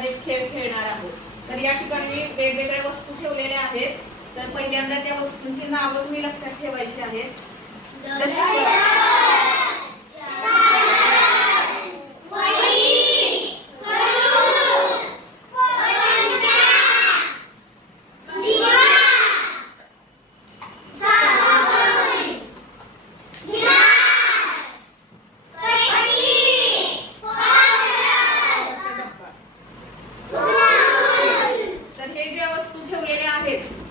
आधारित खेळ खेळणार आहोत. तर या ठिकाणी वेगवेगळ्या वस्तू ठेवलेल्या आहेत. तर पहिल्यांदा त्या वस्तूंची नावं तुम्ही लक्षात ठेवायची आहेत.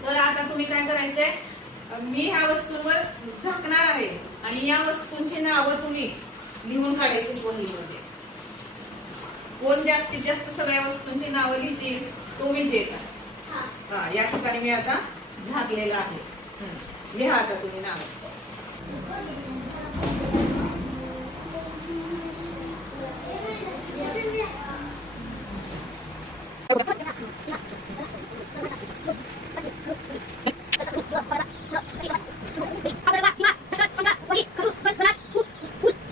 तर आता तुम्ही काय करायचंय, मी ह्या वस्तूंवर झाकणार आहे आणि या वस्तूंची नावं तुम्ही लिहून काढायची वहीमध्ये. कोण जास्तीत जास्त सगळ्या वस्तूंची नावं लिहितील तो विजेता. या ठिकाणी मी आता झाकलेला आहे. लिहा आता तुम्ही नाव.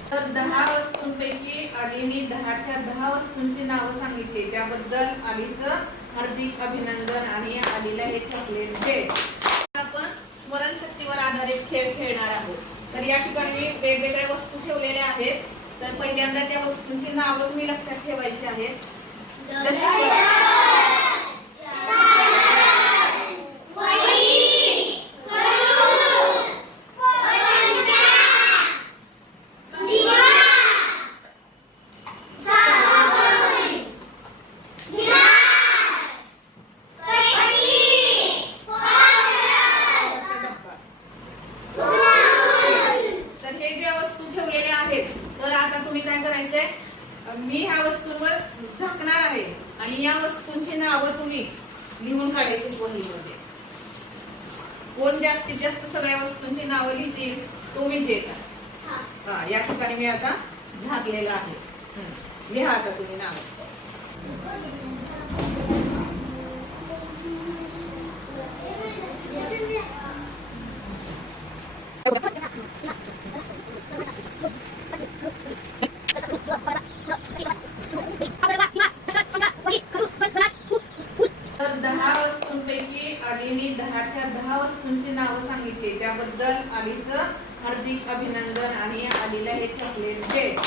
तर 10 वस्तूंपैकी आलीने 10च्या 10 वस्तूंची नावं सांगितली. त्याबद्दल आलीचं हार्दिक अभिनंदन आणि आलीला हे चॉकलेट भेट. आपण स्मरणशक्तीवर आधारित खेळ खेळणार आहोत. तर या ठिकाणी वेगवेगळ्या वस्तू ठेवलेल्या आहेत. तर पहिल्यांदा त्या वस्तूंची नावं तुम्ही लक्षात ठेवायची आहेत. तर आता तुम्ही काय करायचंय, मी ह्या वस्तूंवर झाकणार आहे आणि या वस्तूंची नावं तुम्ही लिहून काढायची वहीमध्ये. कोण जास्तीत जास्त सगळ्या वस्तूंची नावं लिहितील तो विजेता. या ठिकाणी मी आता झाकलेला आहे. लिहा आता तुम्ही नाव. तर 10 वस्तूंपैकी आलीने 10च्या 10 वस्तूंची नावं सांगितली. त्याबद्दल आलीचं हार्दिक अभिनंदन आणि आलीला हे चॉकलेट भेट.